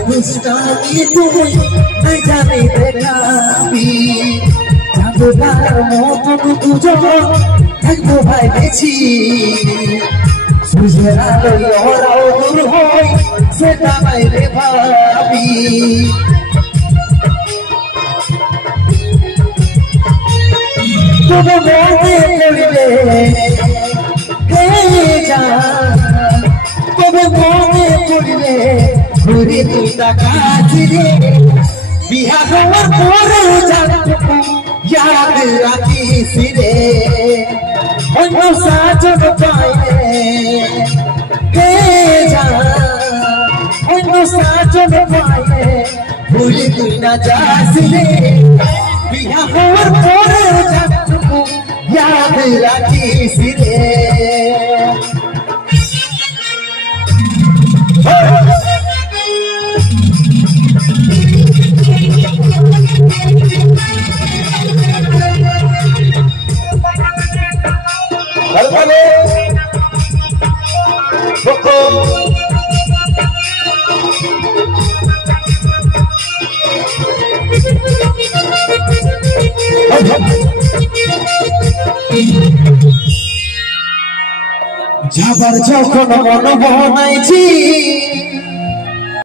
দুষ্টামি তুই নাই জানি দেখাবি জানবার মতন দুজন থাকবো ভাই বেছি সূর্যের আলোয় ওরাও দূর হয় সেটা বাইরে ভাবি তবু মনে পড়বে তবু মনে পড়বে ঘুরে তুই তাকাছিরে বিয়া হওয়ার পরে জানবো याद राखिस रे অন্য সাজন পাইলে হে জান অন্য সাজন পাইলে ভুলে তুই না যাস রে বিয়া হওয়ার পরে জানবো याद রাখিস রে যাবার যখন মন বনাইছি